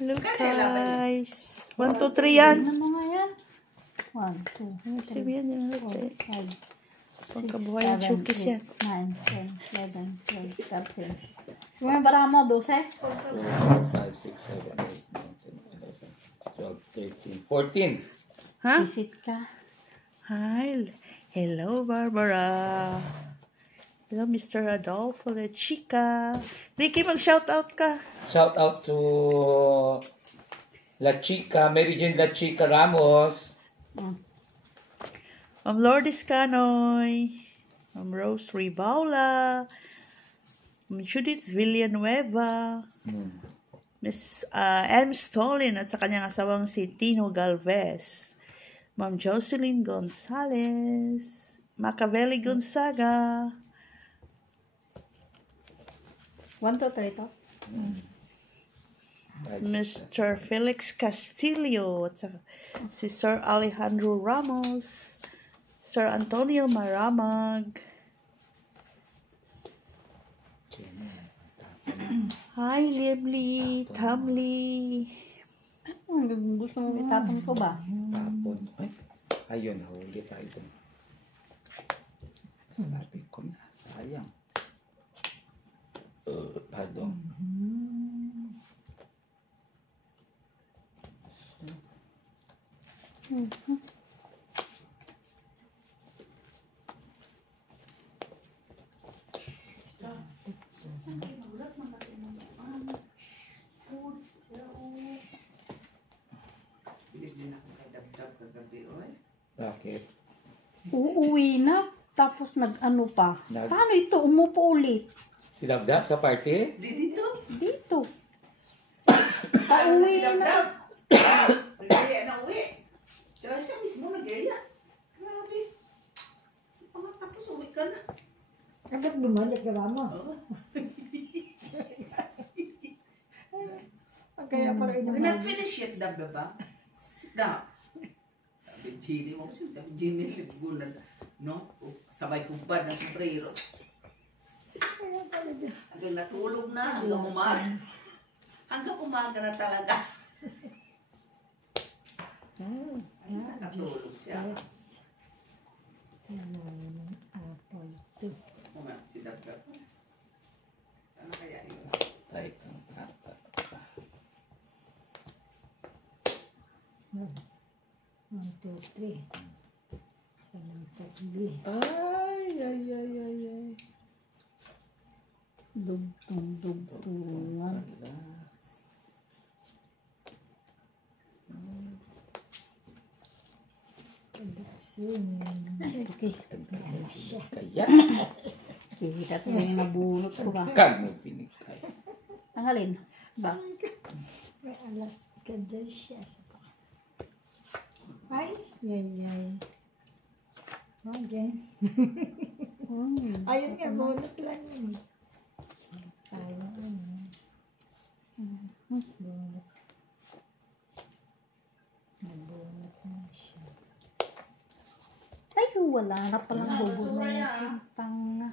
Hello guys. 1, 2, 3 yan. Ano nga yan? 1, 2, 3, 4, 5, Pagkabuhay yung chukis yan. 9, 10, 11, 12, 13. Yung bara mo, 12? 4, 5, 6, 7, 8, 9, 10, 11, 12, 13, 14. Ha? Visit ka. Hi. Hello, Barbara. Hello, Mr. Adolfo La Chica. Ricky, mag-shoutout ka. Shout out to La Chica, Mary Jane La Chica Ramos. Lourdes Canoy. Rose Ribaula. Judith Villanueva. Miss M. Stolin at sa kanyang asawang si Tino Galvez. Ma'am Jocelyn Gonzalez. Macavelli Gonzaga. 1, 2, 3 to. Mr. Felix Castillo at saka si Sir Alejandro Ramos, Sir Antonio Maramag. Hi, Liebly, Tamli. Gusto mo itapon ko ba? Tapon. Ay, ayun, huli tayo ito. Sabi ko na, sayang. Pardon. Bakit? Uuwi na. Tapos nag-ano pa. Nag- Paano ito? Umupo ulit. Si Dabdab sa party? Dito. Pauwi na. Nagaya na uwi. Tsaka siya mismo nagaya. Grabe. Tapos uwi ka na. Agad bumalik ka ba mo? Kaya pala ito. Nag-finish yet, Dab ba? Sit down. Sabi, Gini mo. Sabi, Gini, libunan. No? Sabay kumpad ng sombrero. Hanggang natulog na. Hanggang umaga. Hanggang umaga na talaga. Ay, saan natulog siya? Kumang si Dab. Ano kaya yun? Tayo ang tata. 1, 2, 3. Ay. Dugtungan. Okay. Kaya, Kita ito yung nabunot ko ba? kan mo pinitay. Tanggalin. Ba? May alas ka dyan siya. Ay, yay. Okay. Ayun nga, bunot lang yun. Ayun. Bunot. Nabunot na siya. Ay, wala na palang bubunot. Tanga.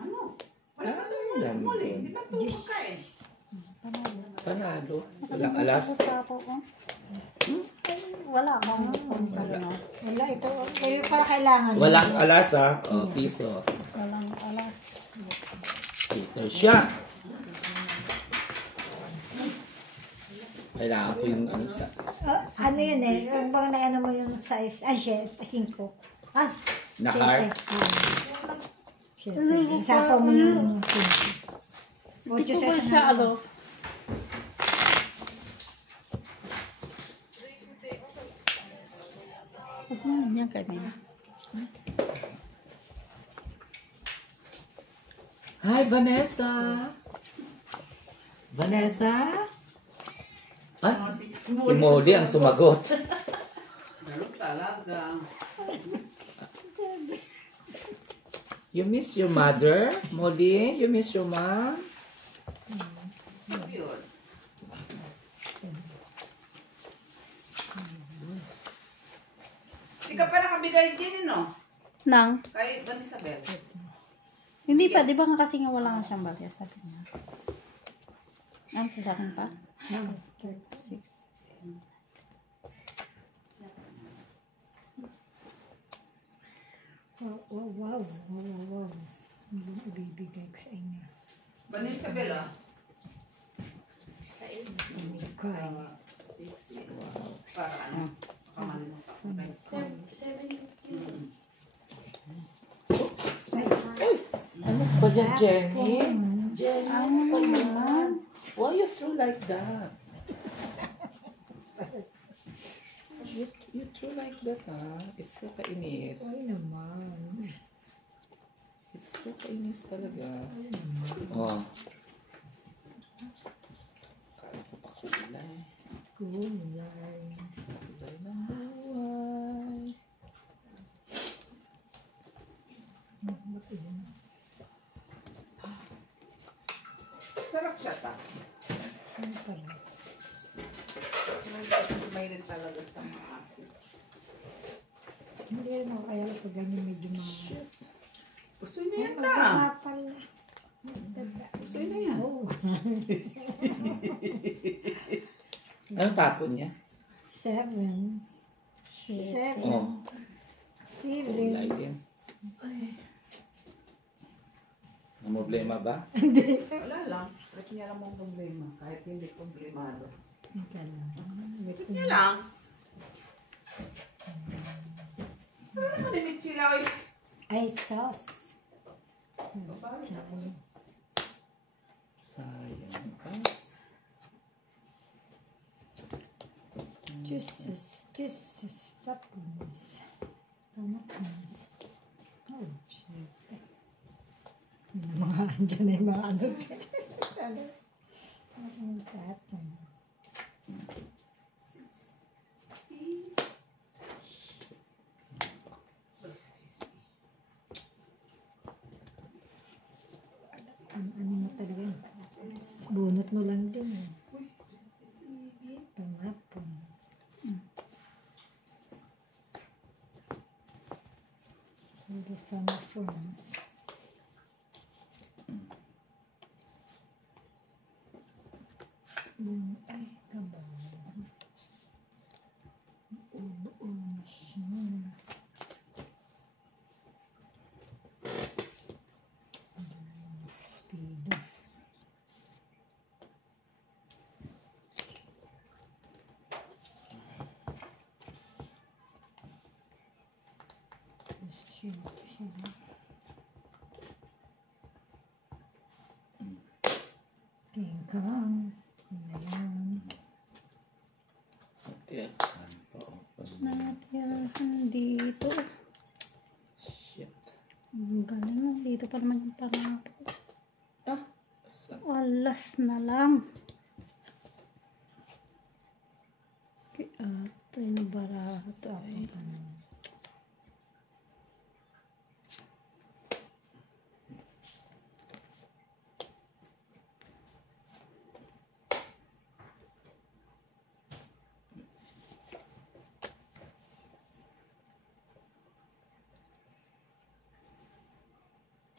Ano? Wala ka tumulong muli. Hindi ba ito kain? Panalo. Walang alas. Wala akong sabi mo. Wala, ito. Kayo pala kailangan. Walang alas ha. O, piso. Walang alas. Ito siya. Kailangan ko yung ano sa... Ano yun eh? Ang baka na ano mo yung size. Ay, 5. Na heart? Sapa mo yung 5. Hindi ko ba siya ano? Huwag mo yan kami. Hi, Vanessa. Vanessa? Ay, si Molly ang sumagot. Dalog talaga. You miss your mother, Molly? You miss your mom? Yun. Hindi ka pa nakabigay din, no? Nang? Kay Ban Isabel. Hindi pa, di ba nga kasi nga wala nga siyang barya, sabi niya. Ano sa akin pa? 36. Wow. Hindi ibibigay ko sa inyo. Vanessa Bella. Kaya. Para ano? Kamalino. Ano ba dyan, Jenny? Jenny, ano ba yan? Why you throw like that? You throw like that, ha? It's so kainis. Ay naman. It's so kainis talaga. Oh. Kala ko pa kulay. Kulay. Kulay ng buhay. Sarap siya ta. Saan pala? May rin talaga sa maasin. Hindi naman kaya ito ganyan medyo mga... Gusto niya yan ta. Magkakapal. Gusto niya yan. Oo. Anong tapon niya? 7. Oh. Kulay 7. din. Problema ba? Wala lang. Kahit niya lang mong problema. Kahit hindi problemado. Ika lang. Kahit niya lang. Ano naman sila oy? Ay, sauce. Sayang ka. Juices, tapos. Tapos. Oh, shit. Mga andyan na yung mga ano. Ang tatang. Ano mo talaga yun? Bunot mo lang din. Tumapon. Hindi from France. Ay, kabaw. Uno siya. Speedo. King Kong. Ayan. Natirahan dito. Shit. Ang galing. Dito pa naman yung pangako. Ah, sa Alas na lang. Kaya ito yung barato ako.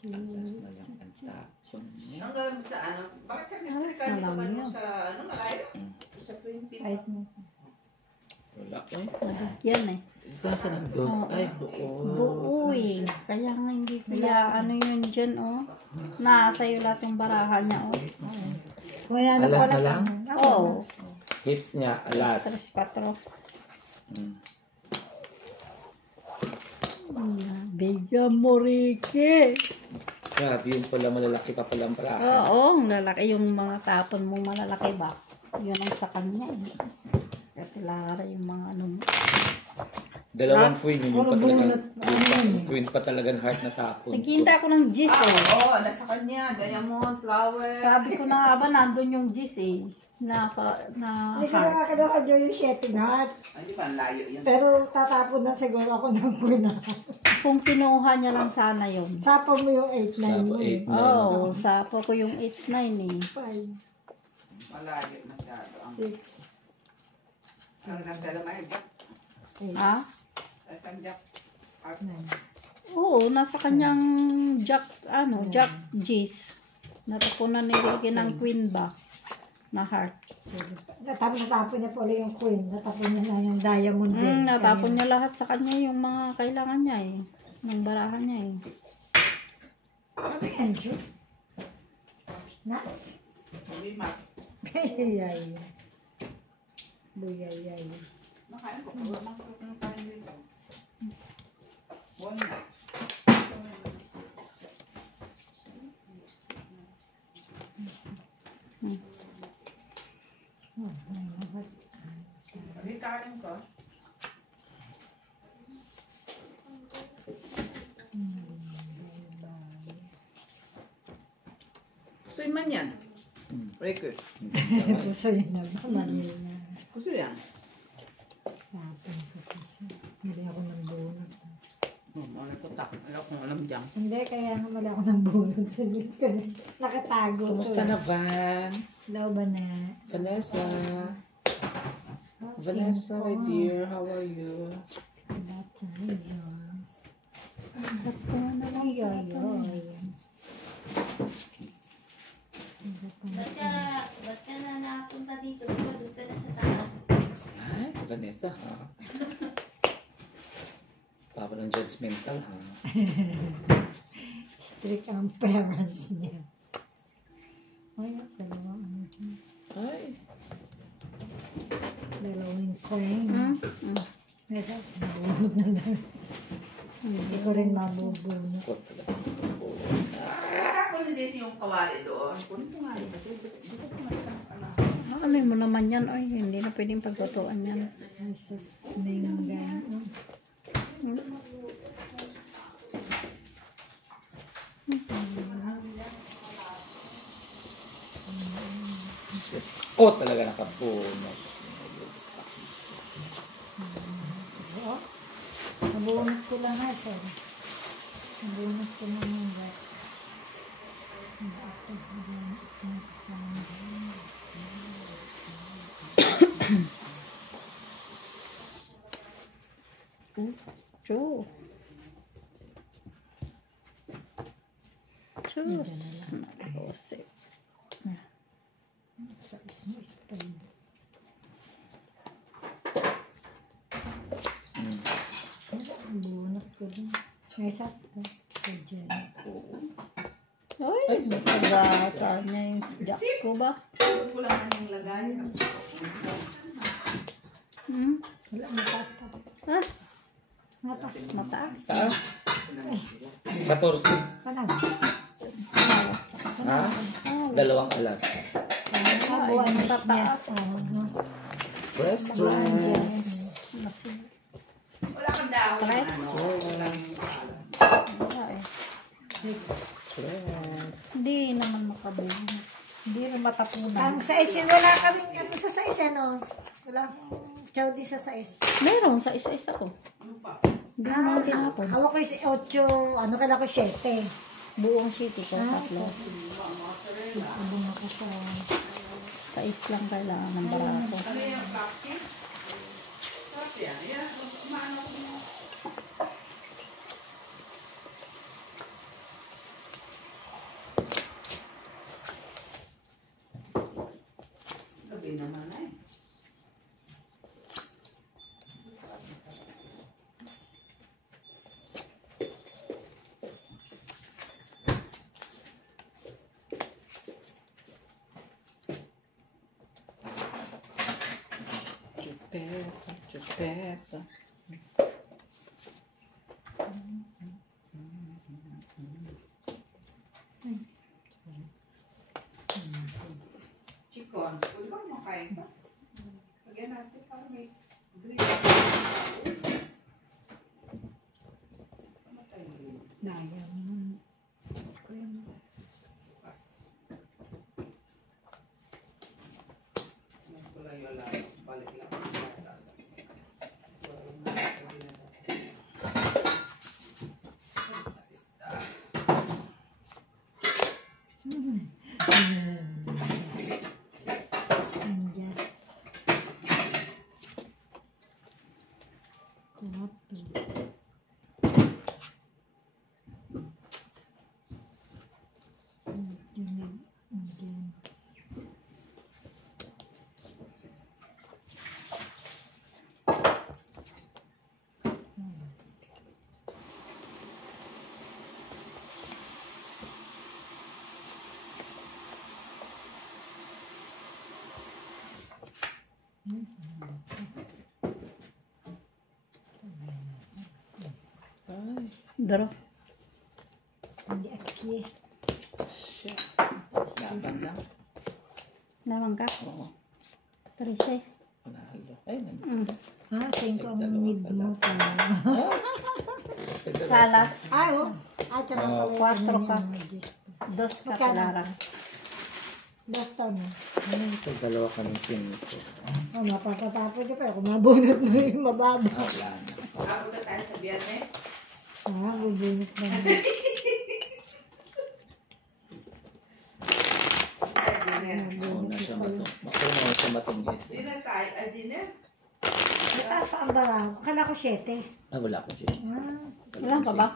alas na lang ang tapon niya. Ang gawin mo sa ano? Bakit sa Amerikano Alam naman mo niyo. sa ano malayo? Sa 20. Kahit mo. Wala ko eh. Nabigyan eh. Saan ng dos? Ay, buo. Buo eh. Kaya nga hindi kaya ano yun dyan oh. Nasa iyo lahat yung barahan niya oh. Kaya ano Alas pala na lang? Oo. Hits niya, alas. 3-4. Hmm. Bigyan mo Ricky. Grabe yun pala, malalaki pa palang pala. Oo, ang lalaki yung mga tapon mo malalaki ba? Yun ang sa kanya eh. Katilara yung mga ano mo. Dalawang queen yun, yung pa talagang, queen pa talagang heart na tapon. Nagkita ako ng gis eh. Oo, nasa kanya. Diamond, flower. Sabi ko na nga ba, nandun yung gis eh. Na Hindi ko heart. nakakadaw yung setting heart. Ay, di ba, ang layo yun. Pero tatapon na siguro ako ng kuna. Kung kinuha niya lang sana yun. Sapo mo yung 8-9 Sapo, mo. 8, 9. Oo, sapo ko yung 8-9 eh. 5, Malayo masyado. 6, Ang nagdala may iba. 8, Ha? At ang jack. 9. Oo, nasa kanyang Jack G's. Natapunan ni Ricky ng Queen ba? Na heart. Tapos natapon niya pala yung queen. Natapon niya na yung diamond din. Natapon niya lahat sa kanya yung mga kailangan niya eh. Ng barahan niya eh. Ano yan, Ju? Nuts? Buyayay. Buyayay. Nakain ko. Wala nang kain dito. Wala. Hindi kain ko. Gusto man yan. Very good. Gusto yun na ba? Mali na. Gusto yan. Tapon ko kasi. Mali ako ng bunot. Wala ko tak. Wala kong alam dyan. Hindi, kaya nga mali ako ng bunot. Nakatago. Kumusta na, Van? Hello ba na? Vanessa. Vanessa, my dear, how are you? Ba't ka na napunta dito? Diba doon ka na sa taas? Ay, Vanessa, ha? Papa ng judgmental, ha? Strict ang parents niya. Ay, dalawa ano dyan. Ay, Dalawang coin. Nasa, nabunod na lang. Hindi ko rin mabubunod. kot talaga. Ako hindi yung kawali doon. Kunin ko nga rin. Alam mo naman yan, oy. Hindi na pwedeng paglutuan yan. Ay, sus, mingga. Kot talaga nakapunod. Nabunod ko lang nga, sir. Nabunod ko lang nga. Choo. Chus. Nakusip. Sa ismo spoon. Bunot ko din. May isa po. Sa dyan. Ay, masagasa niya yung jack ko ba? Kulang na yung lagay. Wala, mataas pa. Ha? Mataas. Mataas. Taas? 14. Panag. Ha? 2 alas. Buwan niya. matataas. No? Press stress. Wala kang dahon. Stress. Stress. Wala eh. Stress. Hindi naman makabuhin. Hindi rin matapunan. Ang sais yun, wala kaming ano sa sais, ano? Wala akong chowdy sa sais. Meron sa isa-isa ko. Hindi naman tinapon. Hawak ko yung 8, ano kala ko 7. Buong city ko, tatlo. Abong ako sa... Sa lang kailangan ng barato. Gabi naman eh. Chupeta. Chicken. Pwede ba makain ka? Lagyan natin para may green. Daya. Balik lang. Daro. Hindi aki. Shit. Laban lang. Naman ka. Oo. 13. Panalo. Ay, Ha, 5 ang need mo pa. Salas. Ay, oh. Ay, ito na pala. 4 ka. 2 ka talarang. Basta na. Ito, dalawa kami sinito. Oh, mapatatapos ka pero kung mabunot mo yung mababa. Wala na. Abot na tayo sa biyernes. Ah, bubunot na. Mauna siya mauna siya matumis. Dinner tayo. Dinner? Mataas pa ang bara. Akala ko 7. Ah, wala ko siya. Ilan ka ba?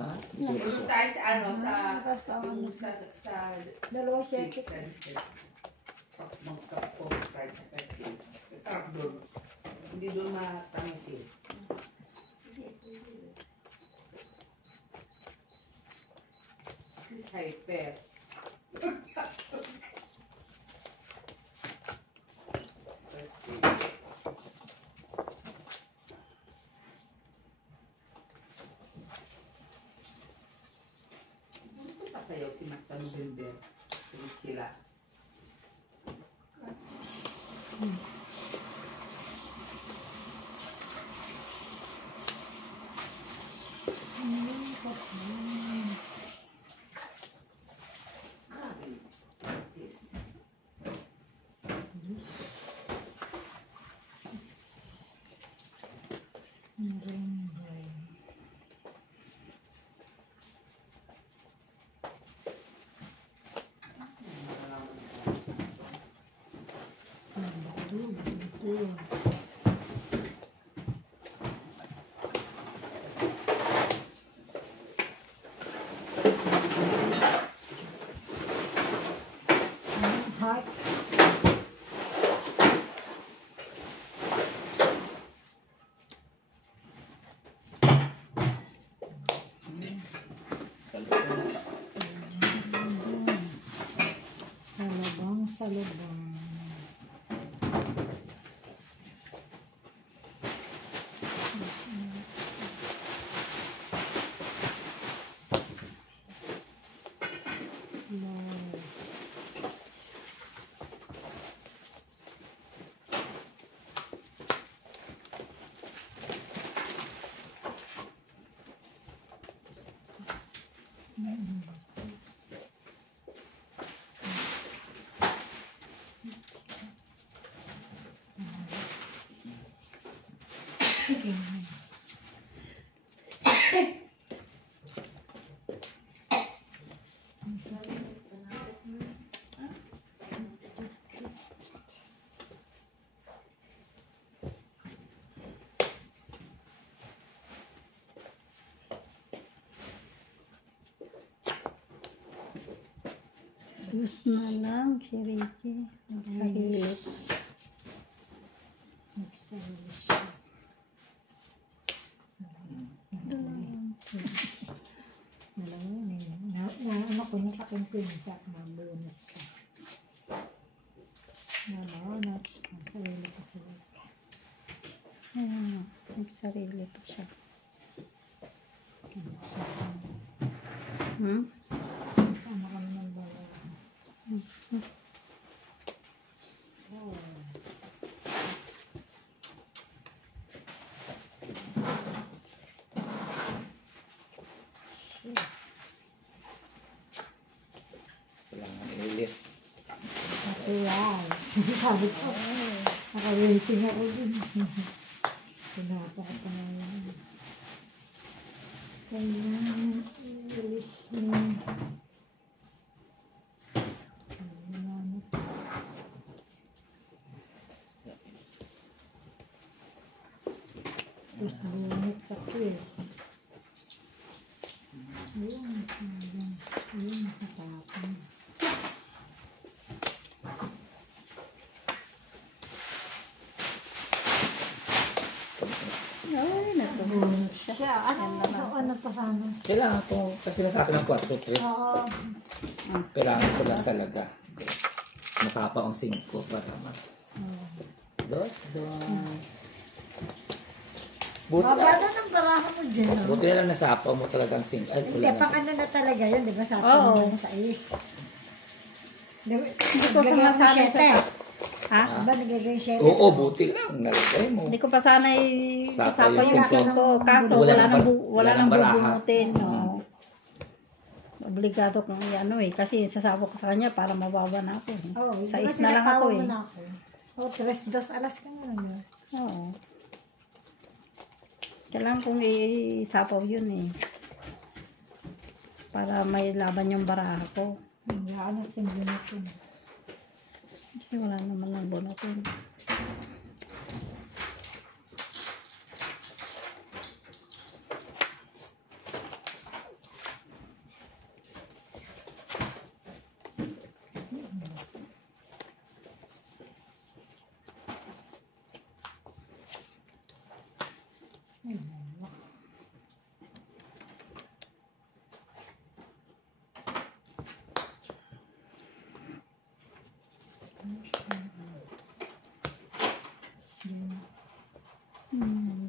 Ha? Tulog tayo sa ano, sa... Mataas pa ang ano. Sa... Dalawa 7. Sa district. Magkapo card sa pwede. Sarap doon. Hindi doon matamisin. This is hyper. Sasayaw si Max sa November. Si Chila. Heart. Salubong. Tapos na lang si Ricky. Nagsahilit. Ano ko na sa aking pinsa, mabunot ka. Mabunot ka. Sarili ko sila. Ayan. Nagsarili pa siya. Hmm? Ano ka naman ba? Kailangan ilis. Ayan. Sabi ko, naka-waiting ako din. Pinapa ko pa na yun. Kailangan ilis mo. Tapos bunit sa kiss. Ayun, nakatapon. Ay, natubunod siya. Siya, ano pa sana? Kailangan ko, kasi nasa akin ng 4-3. Oo. Kailangan ko lang talaga. Makapa ang 5 para Dos. Buti na, Mababa ng baraha mo dyan, no? buti na lang nasapaw mo talagang sing. Ay, Hindi, wala pang na. ano na talaga yun, di ba? Sa Oo. atin sa is. Hindi ko sana sanay sa... Ha? Diba, nagagawin siya? Oo, buti lang. Nalagay mo. Hindi ko pa sanay Sapaw sasapaw yung yung singko. sing ko. Kaso Wala wala nang nang, bar- wala wala nang nang baraha. bubunutin. No. Obligado kong ano eh. Kasi sasapaw ko sa kanya para mababa na ako. Eh. Oo, Sa diba, is na lang ako tinatawag eh. mo na ako. Oh, 3-2 alas ka na. No? Oo. Kailangan kong isapaw yun eh. Para may laban yung baraha ko. Hindi, anak sa bunot yun. Kasi wala naman lang bunutin.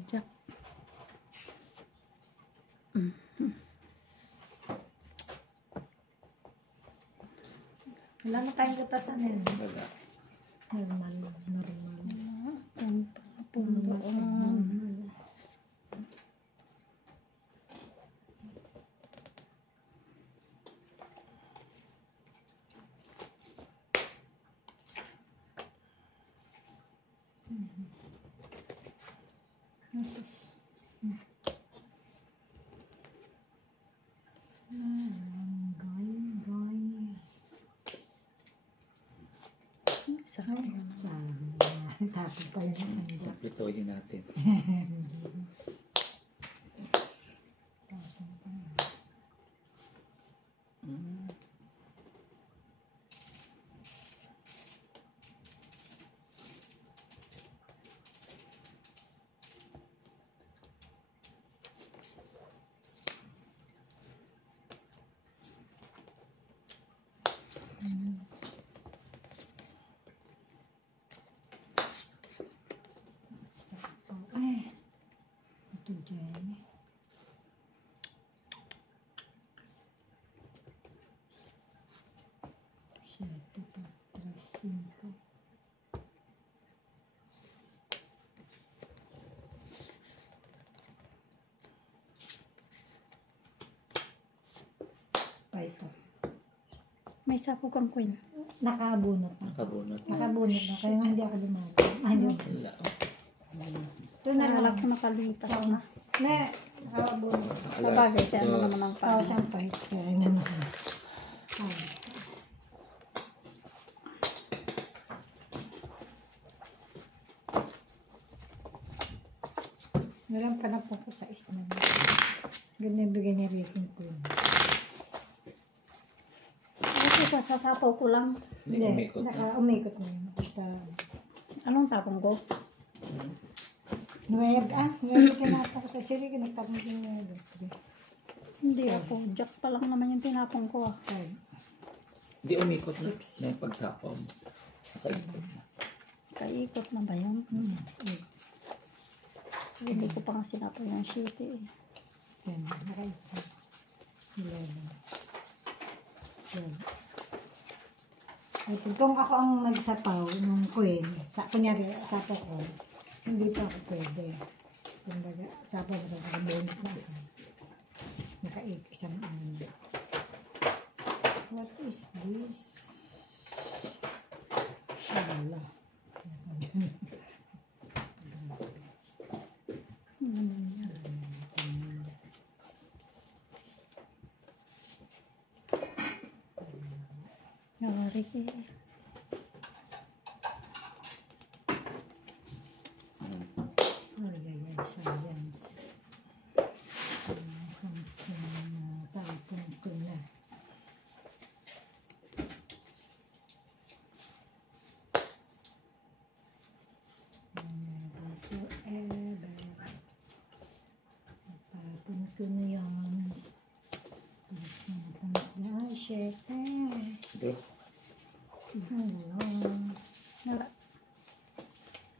Jack. Wala na tayong gatasan yun. Wala. Normal lang, normal. Pundoon. Sa Tapos pa yun ang nandiyan. Ituloy natin. Ay, ito dyan. Siyete, patras, 5. Pa ito. may sapo kang queen. Nakabunot na. Nakabunot. Nakabunot na. Kaya nga hindi ako lumaban. Hindi. Wala. Ito na Nalala lang. ko nakalipas na. Na, nakabunot. Sabagay, si ano naman ang Oo, paano. sampay. Kaya nga naman. Ay. Meron pa na po ko sa isna. Ganyan bigay niya rating ko yun. Kasi pa sasapaw ko lang. Hindi, umikot na. Umikot na yun. Basta, Anong tapong ko? nuweb, nuweb kinapa ko sa siri, kinagtapong ko nuweb. Hindi ako. Jack pa lang naman yung tinapong ko. Ay, Hindi, umikot na. Na yung pagsapaw mo. Nakaikot na. Kaikot na ba yun? Hindi ko pa nga sinapaw yung sheet eh. yan, nakaisa. 11. Yan. At kung ako ang magsapaw ng queen, kunyari, sapaw ko, hindi pa ako pwede. Kumbaga, sapaw ko, nakabunot na ako. Naka-isang ano. What is this? Wala. Nawari eh. Ay, science. Tapon ko na. Forever. Tapon ko na yan. Tapos na, shit. Bro, Nara.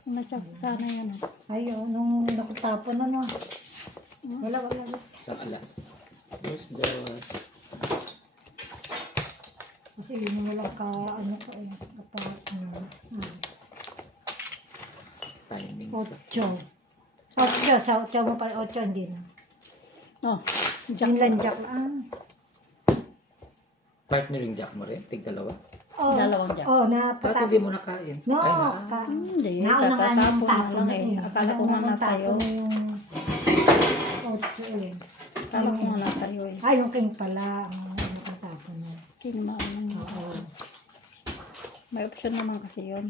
Kung Natsak sana yan. Ay, nung nakatapon na. Wala. Isang alas. Dos. Kasi yun yung wala ka, Timing. 8. Sa 8 mo pa, 8 hindi na. Oh, Yun lang, Jack. Partner yung jack mo rin? Tig dalawa? Dalawang Jack. Bakit hindi mo nakain? No, Hindi, nauna nga nung tatapon na tapon lang eh. Akala ko nga nasa iyo. Akala ko nga nasa iyo eh. Yung king pala, ang nakatapon na. Kinmaan. Oo. May option naman kasi yun.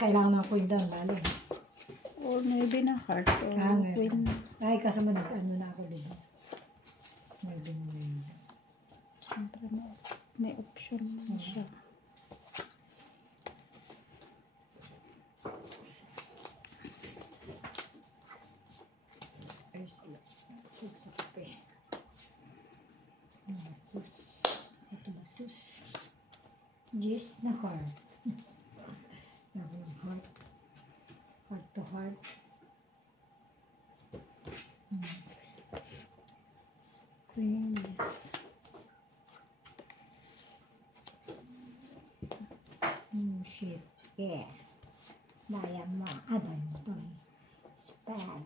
Kailangan na queen doon, bali. Or maybe na heart or queen. Ay, kasama na ako dito. Maybe na yun. Siyempre may option na siya. Gis na heart. Heart. Heart to heart. Queens. Shit. Yeah. Bayan mo. Adan to. Spad.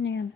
Yan.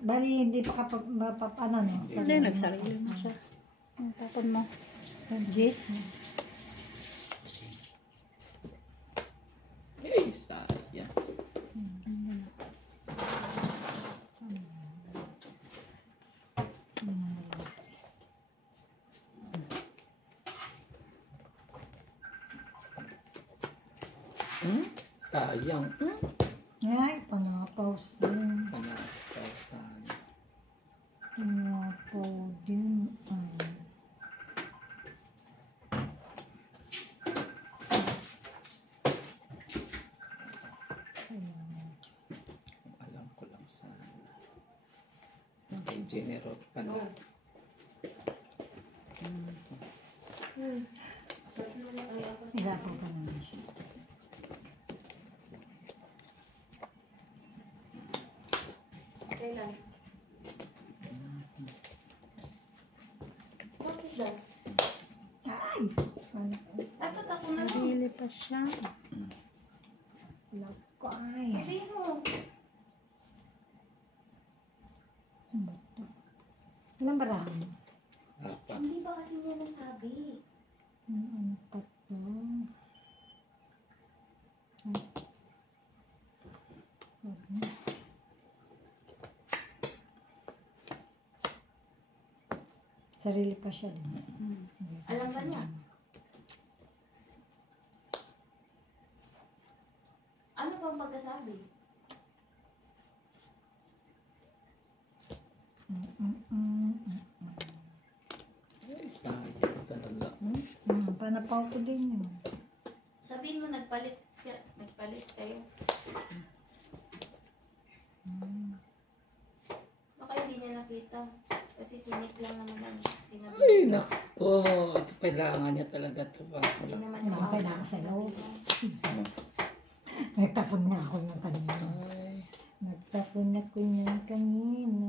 Bali, hindi pa kapag ano, no? Hindi, nagsarili na siya. Ang tapon mo. Jis. Hey, sayang. Sayang. Ay, panapaws din. Panakasan. Panapaw din. Alam ko lang sana. Ang general pala. Ilapo pa naman siya. Kailan? Bakit ba? Ay! Dapat ako na lang. Sarili pa siya. Lako ay. Sabihin mo. Ano ba ito? Ilang barahan? Apat. Hindi ba kasi niya nasabi? Ano pa ito? Sarili pa siya din. Alam ba niya? Ano bang pagkasabi? Ay, sayang talaga. Panapaw ko din yun. Sabihin mo nagpalit kayo. Baka hindi niya nakita. Kasi sinit lang naman ang sinabi. Ay, nako. Ito kailangan niya talaga ito. Hindi naman Ano ang kailangan sa loob? Nagtapon na ako yung kanina. Ay, Nagtapon na ko yung kanina.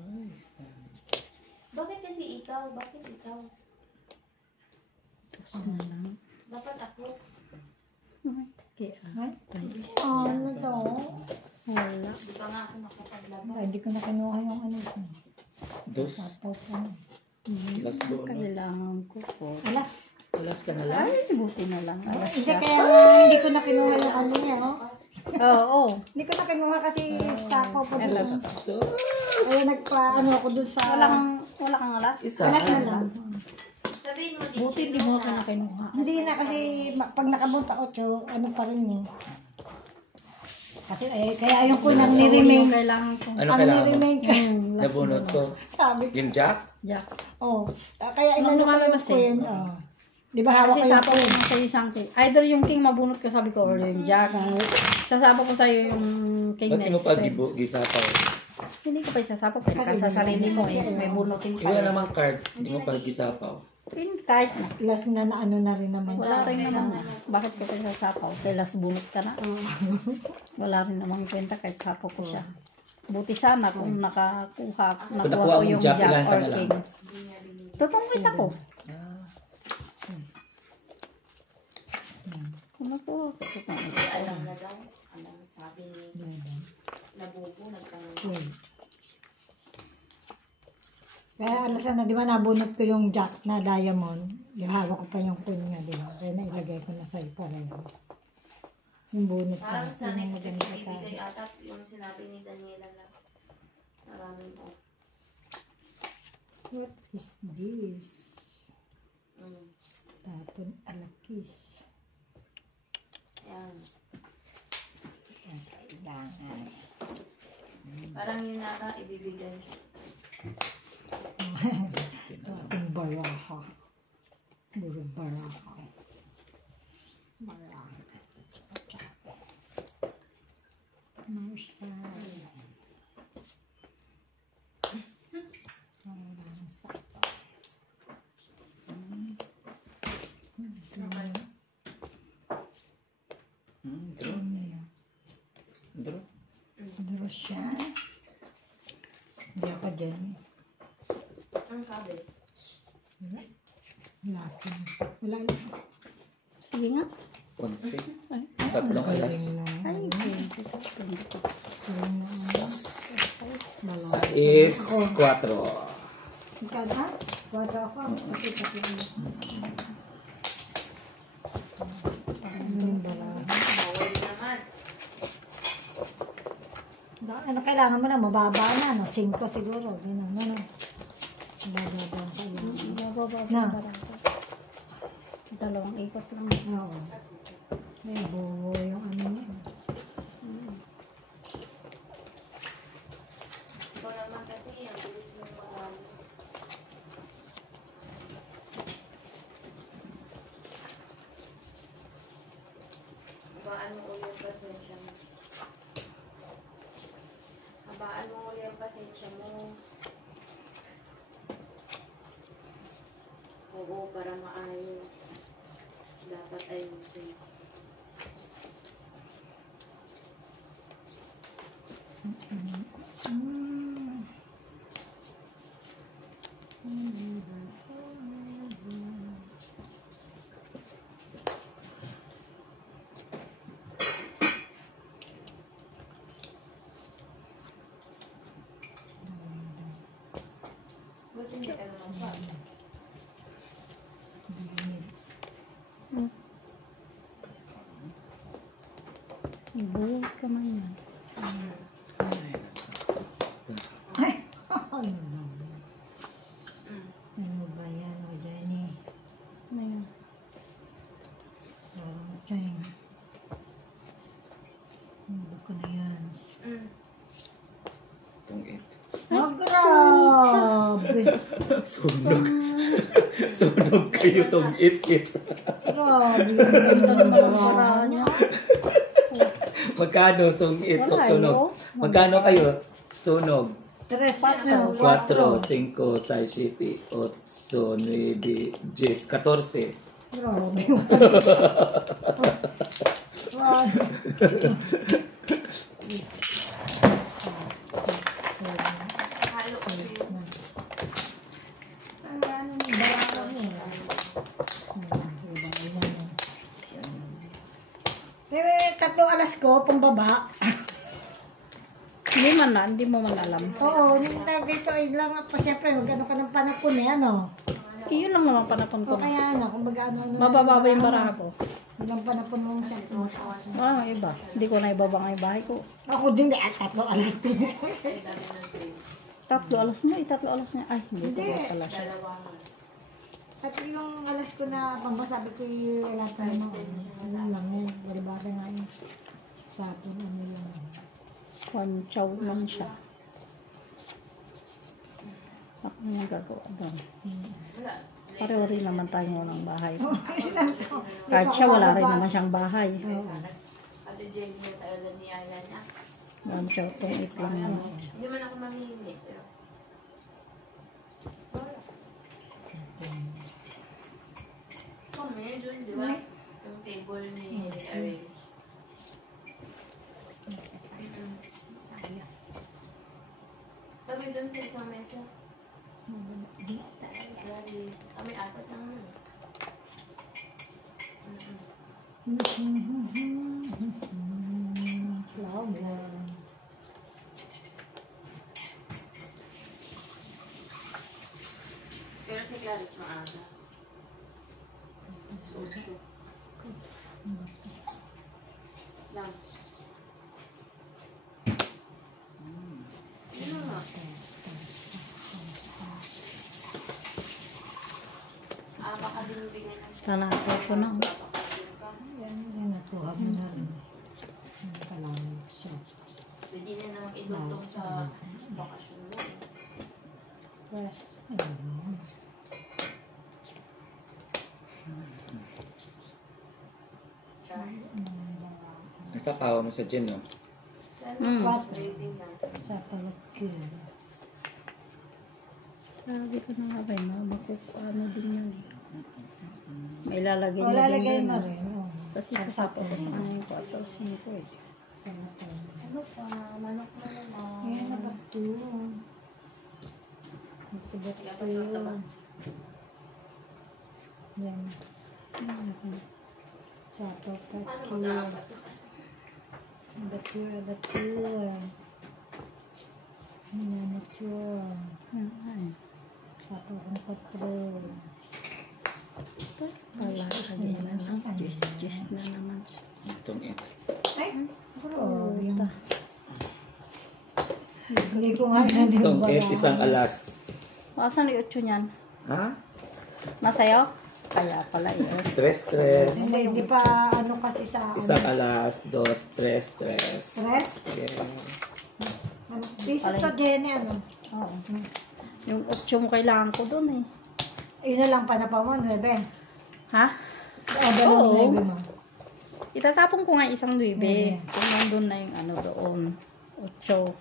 ay, sayang. Bakit kasi ikaw? Bakit ikaw? Tapos na lang. Dapat ako. Kaya, Ay, ano to? wala. Di pa nga ako nakapaglaba. Ay, hindi ko na kinuha yung ano ko. Dos. Tapaw ko na. Last bone. Kailangan ko po. Alas. Alas ka na lang. Ay, buti na lang. Alas Hindi siya. kaya hindi ko na kinuha yung ano niya, oh. Oo. Hindi ko na kinuha kasi sako ko doon. Alas. So, Kaya nagpa-ano ako doon sa... Wala kang alas? isa. Alas na lang. Sabihin mo din. Buti di mo ka na kinuha. Hindi na kasi pag nakabunta 8, ano pa rin yun. Kasi kaya ayun ko nang ni-remain. Kailangan ko. Ano Ang kailangan mo? ni-remain ka. Nabunot ko. Sabi ko. Yung jack? Jack. Oh, kaya inano ko Ano yung kasi? queen. Oh. Di ba hawak Kasi ko yung sapo ko queen? sa isang king. Either yung king mabunot ko sabi ko or yung jack. Sasapa ko sa'yo yung king Ba't mo nest. pa gisapaw? Hindi ko pa isasapa ko. Kasi sa sarili ko eh. May bunutin pa. Wala namang card. Hindi mo pa gisapaw. Kahit na. Last na ano na rin naman. Wala rin naman. Bakit ko kayo sasapaw? Kaya last bunot ka na. Wala rin namang kwenta kahit sapaw ko siya. Buti sana kung nakuha nakuha ko mong yung jack, jack ilan ka or na lang? king. Tutungkit ako. Kung nakuha ko, tutungkit. Alam na daw. Alam, sabi ni Nabubo, nagtanong. Queen. Kaya alas na, di ba nabunot ko yung jack na diamond. Hawak ko pa yung queen nga, di ba? Kaya nailagay ko na sa'yo pareho. Yung bunot ko. Parang sa Yun yung next week, maganda ibibigay tayo. ata yung sinabi ni Daniela na maraming po. What is this? Mm. Tapon alakis. Ayan. Ang kailangan. Parang yun ata ibibigay. Ito ating baraka. Puro baraka. Baraka. Marshal. Parang sakto. Draw. Ano yun? Draw. Draw siya. Hindi ako dyan. Ano sabi? Laki. Wala lang. Sige nga. 11. Tatlong alas. Ay, That is 4. Ikaw na? 4 ako. Sakit-sakit. Ano yung baraka? Bawal naman. Ano kailangan mo na? Mababa na. No? 5 siguro. Ganun. Ano? Bababa kailangan. Na. Dalawang ikot lang. Oo. May buwo yung ano niya. Ikaw naman kasi, ang bilis mo mag-ano. Habaan mo uli yung pasensya mo. Habaan mo uli yung pasensya mo. Oo, para maayos. Dapat ayusin. Ba't hindi ka naman pa? Ibuhod ka man yan. Ay! Ano ba yan? O, Jenny? Ano yun? Parang trying. Ano ko na yan? Itong 8. Oh, grabe! Sunog. Sunog kayo tong 8. Grabe yung dalawa. Magkano sung 8 Wala, sunog? oh. Magkano kayo? Sunog. 3, 4, 5, 6, 7, 8, 9, 10, 14. Grabe. Halo ko yun. Ang ano ng barako niya. May 3 alas ko, pambaba. Hindi mo man alam. Oo, nung dito ay lang pa siyempre mag-ano ka ng panapon eh, ano. Iyon lang naman panapon ko O na. kaya ano, kumbaga ano. Mababa ba yung baraha ko? Ilang panapon mo siya. Iba. Hindi ko na ibaba nga yung bahay ko. Ako din, tatlo alas din. 3 alas mo, 3 alas niya. Ay, hindi Hindi. ko pala siya. At yung alas ko na pambasabi ko yung wala pa naman. Ano lang yan, baribada nga yun. Sapon, ano lang. One chow lang siya. Ako na yung gagawa doon. Pareho rin naman tayo ng bahay. Kahit siya, wala rin naman siyang bahay. Ate Jenny na talaga niyaya niya. One chow, 2.8 lang naman. Hindi man ako mamimili. Pero... Kami, dun, di ba? Yung table ni Arrange. Kami dun sa mesa. Guys, kami apat lang nun. Flower. Pero si Clarice maaga. So, sure. Lang. Yun na nga. Baka binibigyan ng Talako ko na. Yan, natuha mo na rin. Ang kalamig siya. Hindi na naman idugtong sa bakasyon mo. Yes. Ayun. Char. Nasa pawa mo sa gin, no? Trading lang. Sa palagkin. Sabi ko na nga ba, ano din yan eh. May lalagay O, mo din lalagay dun, mo ah. rin. Oo. Kasi sasapo ko sa kanya yung 4 o 5 eh. Sa mata. Ano pa? Manok na naman. Ayan na ba ito? Matibot ito yun. Yan. Sa Paano palagkin. mag-aapat? Batura, batura. Miniature. Ay, Sa palagkin. wala ka din na lang. Gis na naman. Itong it. Ay, bro. Hindi ko nga hindi Itong ba it, isang alas. Asan yung 8 niyan? Ha? Nasa'yo? Kaya pala yun. Tres. Hindi pa ano kasi sa Isang alas, dos, tres. Stress? Yes. Ano? Piso to Jenny, ano? Oo. Yung 8 mo kailangan ko dun eh. Yun na lang pa mo, 9. Ha? Dalawang Oo. 9 mo. Itatapon ko nga isang 9. Okay. Kung nandun na yung ano doon. 8.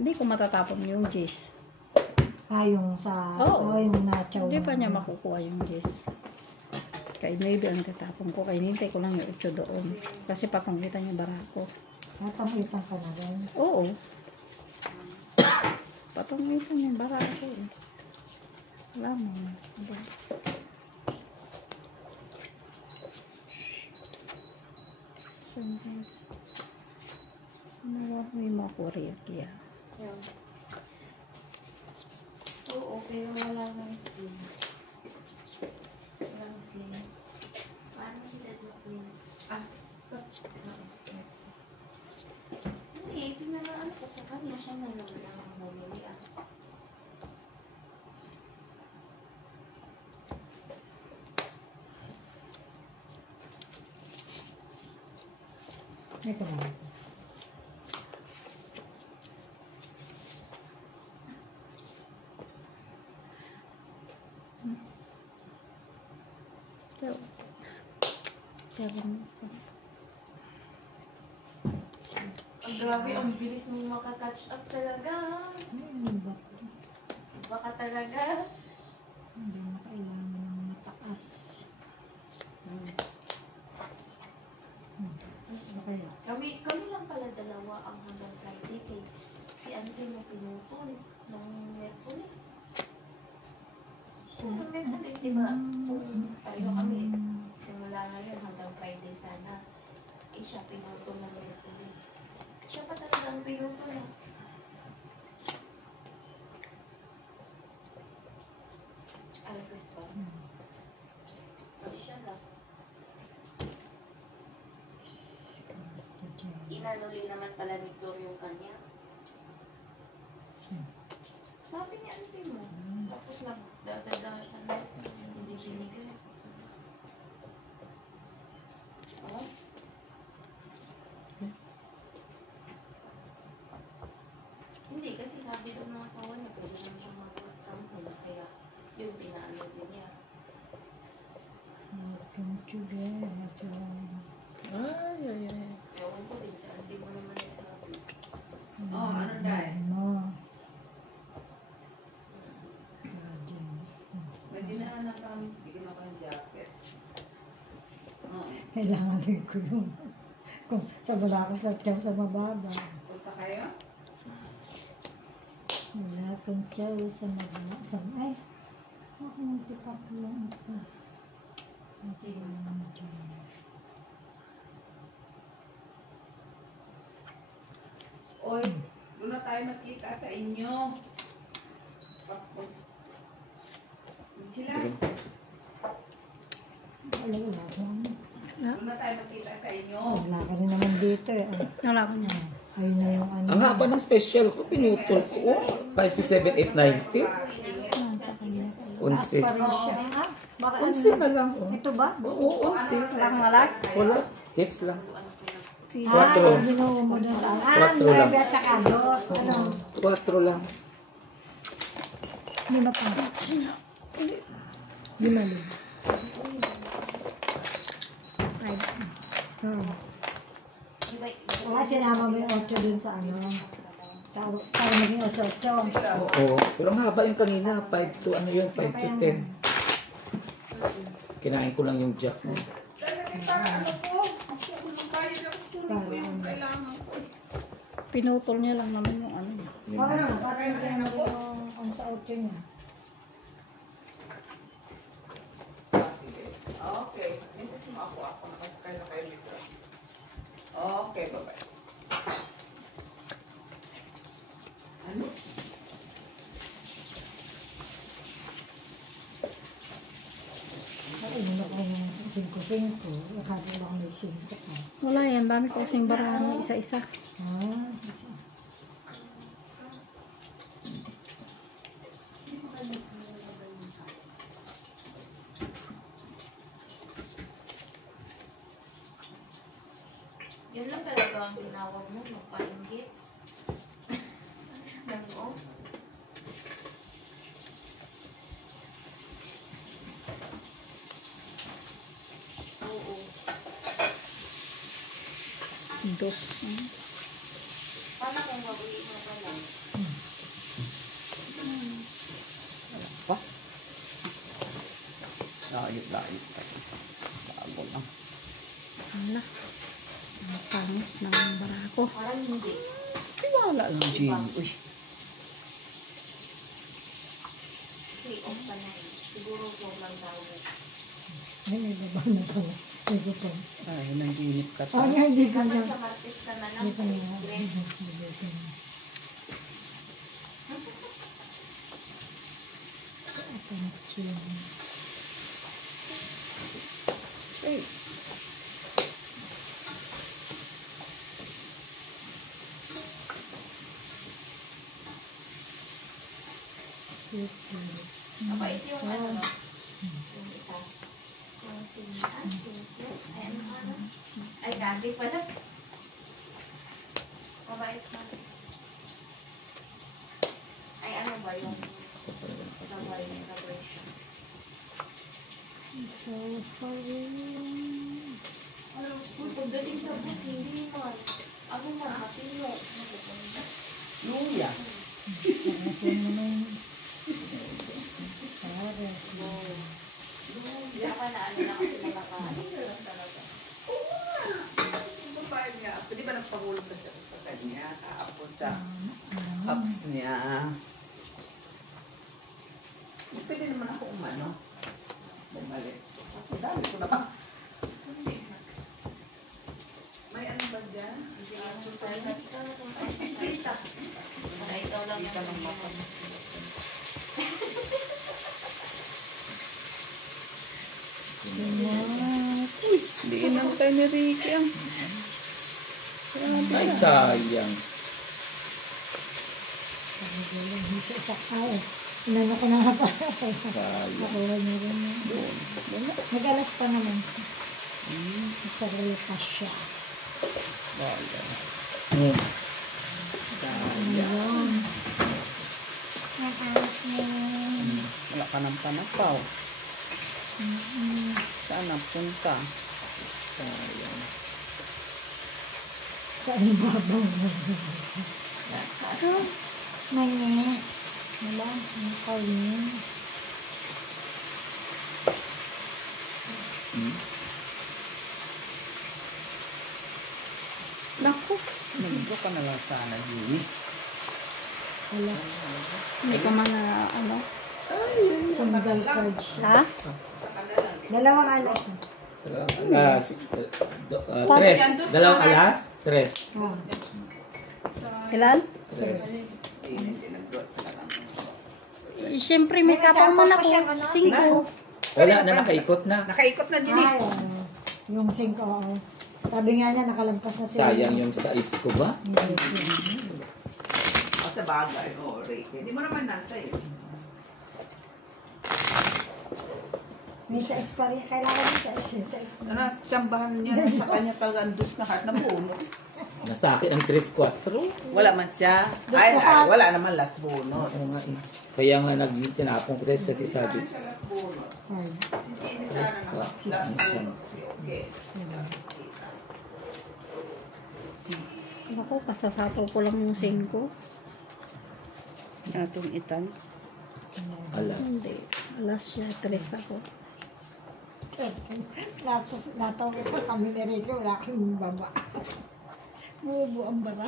Hindi ko matatapon yung gis. Yung sa, Oo. yung nachaw. Hindi pa niya makukuha yung gis. Kay 9 ang tatapon ko. Kaya nintay ko lang yung 8 doon. Kasi pakungkita niya barako. Natang-itang ka na rin. Oo. Patungitan yung barako eh. Wala mo. Diba? Sometimes, ano may mga Korea. Yun. Oo, pero wala nang sling. Walang sling. Paano sila please? Hindi, pinalaan ko sa kanya. Siya na naman ang bumili. Ito lang. So, pero minsan. Grabe, ang bilis mo makaka-catch up talaga. Ba? Baka talaga. Hindi mo kailangan ng mataas. Ano kaya? Kami lang pala dalawa ang hanggang Friday kay si Auntie mo pinutol ng Merkulis. So, ng Merkulis, di ba? Tayo kami. Simula ngayon hanggang Friday sana. Eh, siya pinuto ng Merkulis. Siya pa talagang pinuto na. Ay, Cristo. Siya lang. Inanuli naman pala ni Flor yung kanya. Sabi niya, auntie mo. Tapos nagdadala siya na hindi binigay. Oh? Hindi, kasi sabi doon ng asawa niya, pwede naman siyang mag-work from home. Kaya, yun, pinaano din niya. Welcome together. Ay, ay, ay. Ewan ko din siya, hindi mo naman nasabi. Oh, ano dahil? Mo. May dinaanan kami, bigyan ako ng jacket. Oh, Kailangan din ko yung kung wala ko sa tiyaw sa mababa. punta kayo? Wala akong tiyaw sa mababa. Ay, ako nagtipak lang ito. Hindi naman tiyaw. Oy, doon na tayo makita sa inyo. Sila, Wala ko. doon na tayo makita sa inyo. Wala ka rin naman dito eh. Wala ko niya. Ayun na yung ano. Ang haba ng special ko, pinutol ko. 5, 6, 7, 8, 90. Unsi. Pa rin siya. Ah, baka Unsi ano? na lang. Oh. Ito ba? Oo, unsi. Wala kang alas? Wala. Hits lang. Ah, Quattro. yung binuo mo doon. Ah, Quattro lang. 9 at saka 2. Ano? 4 lang. Di ba pa? Lima lang. Ah. Wala sinama mo yung 8 dun sa ano. Para maging 8-8. Oo. Pero ang haba yung kanina. 5 to, ano yun? 5 to 10. Kinain ko lang yung jack mo. Ano po? Ako nung bayad ako, tulong ko yung kailangan ko. Pinutol niya lang naman yung ano niya. Para na, para yung ang sa 8 niya. Sige. Okay. Message mo ako. Ako nakasakay na kayo dito. Okay, bye-bye. Ano? Ay, hindi ako yung 5-5. Akala lang may 5 ka. Wala yan. Dami ko kasing barang isa-isa. Ah, Yun lang talaga ang ginawa mo, magpainggit. Nako. Oo. Dos. Paano kung mauwi mo ka lang? Layot. Bago lang. Wala. Ang pangit ng barako. Parang hindi. Wala lang, Jane. Uy. Kasi off ka na. Siguro sobrang tawag. may baba na pala. Hindi ko. Ay, nanginip ka Oh, pa. hindi ko Dapat na. sa Martes ka na lang. Hindi ko na. Greg. Hindi ko na. Hey. Mabait yung ano, no? Yung isa. Yung sinaan, ay ano. Ay, dati pala. Mabait na. Ay, ano ba yung sabay ng sabay? Ano, pagdating sa bus, hindi man. Ako marami mo. Luya. Hindi ka na ano na kasi nakakain. Yung babae niya, di ba nagpahulog na siya sa kanya? Tapos sa cups niya. Pwede naman ako umano. Bumalik. Ang dami ko na ba? Hindi inang tayo ni Ricky ang. Ay, sayang. Inano ko na nga pa. Sayang. Nakuha niyo rin yun. Nag-alas pa naman. Nagsarili pa siya. Hmm. Ayun. Nag-alas na yun. Wala ka ng panapaw. Saan napunta? Sayang. Sa ibabaw mo. Manya. Wala. Ang kawin. Naku. Nagbo ka na lang sana yun. Alas. Hindi ka man ano. Single card siya. Ha? Dalawang alas. Alas. Tres. Dalawang alas. Tres. Oh. Ilan? Tres. Siyempre, may sapaw mo na po. 5. Wala na, nakaikot na. Nakaikot na din eh. Ay, yung 5. Oo. Sabi nga niya, nakalampas na siya. Sayang yung sais ko ba? O sa bagay, o Ray. Hindi mo naman nantay. May sais pa rin. Kailangan yung sais. Tsambahan niya sa kanya talaga ang dus na heart na buo. Nasa akin ang 3-4. Wala man siya. Ay, wala naman last bonus. Oo nga eh. Kaya nga tinapon ko sa kasi sabi. Ako, kasasapaw ko lang yung 5. Atong itan. Alas. Hindi. Alas siya, 3 ako. Nataw ko pa kami ni Rico. Wala kang baba. Buo ang bara.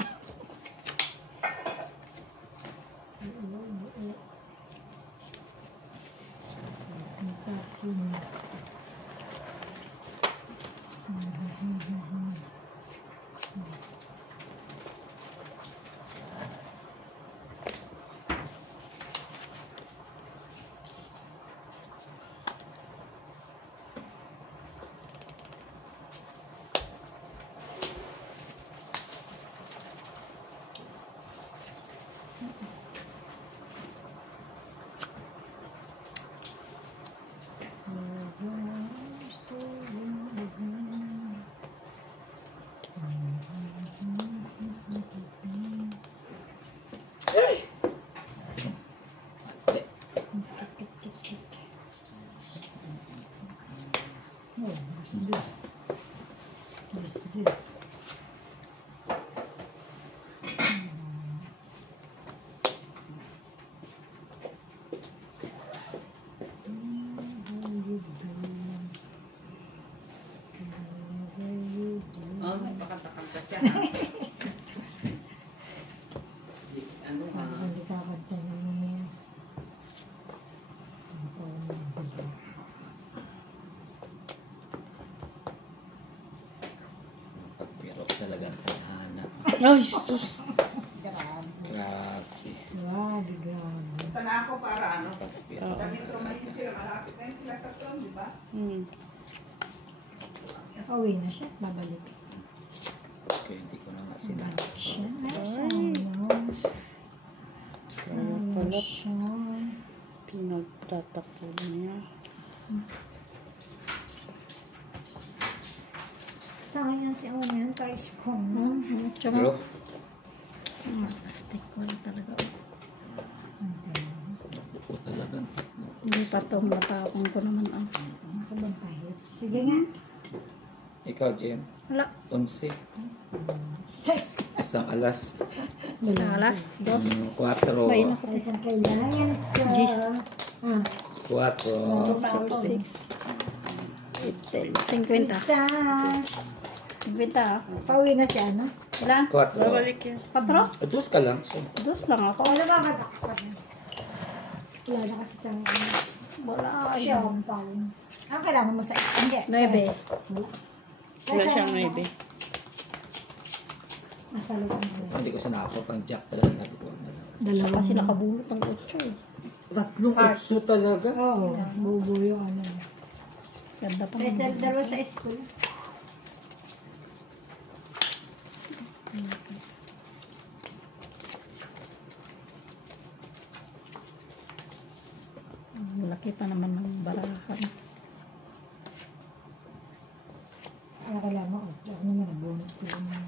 Oh, nagpakanta-kanta siya. Ano ka? Hindi kakanta niya. Pagpiro talaga ang tahanan. Ay, sus. Grabe. Grabe, grabe. Tana ako para ano? Pagpiro. Kami trumahin sila, malapit na sila sa tron, di ba? Pauwi na siya. Babalik. Okay, hindi ko na nga sinabi. Babalik siya. Sayang. Sayang siya. Pinagtatakbo niya. Sayang si Onan. Tries ko. Tsaka, Bro, plastic wala talaga. buo talaga. Hindi pa ito, matapong ko naman ang. Ako bang pahit? Sige nga. Ikaw, Jen. Wala. 11. Isang alas. Alas, 2. 4. Bayin ako. Isang kailangan ko. Gis. 4. 6. 50. Isa. 50 ah. Pauwi na siya, no? Ilan? 4. Babalik yan. 4? Adus ka lang siya. 2 lang ako. Wala ba madakpan? Wala na kasi siyang Wala. siya ang pauwi. Ang kailangan mo sa hindi. 9. Wala siyang 9. Nasa loob na. Hindi ko sinako pang jack talaga sabi ko. Dalawang. Kasi nakabulot ang 8 eh. Tatlong utso talaga. Oo, bubo yung ano. Ganda pa Sa naman. dalawa sa school. Laki pa naman ng barahan. Kaya kailangan mo, ako naman nabunot ko lang.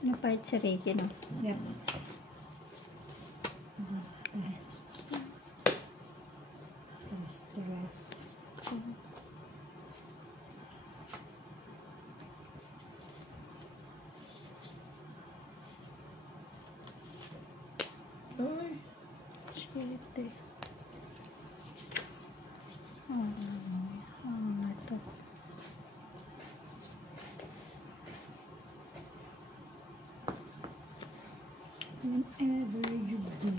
Sinapahit si Ricky, no? Yan. Stress. Ay. Shit eh. Ano na ito? Whenever you do.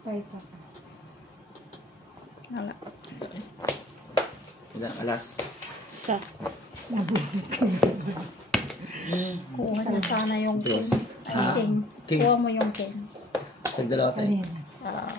Right ako. Wala. Ilang alas. Isa. Nabunot ko. Kuha niya sana yung king. Dos. Ang king. King. Kuha mo yung king. Tagdalawa tayo. Kanina. Ah,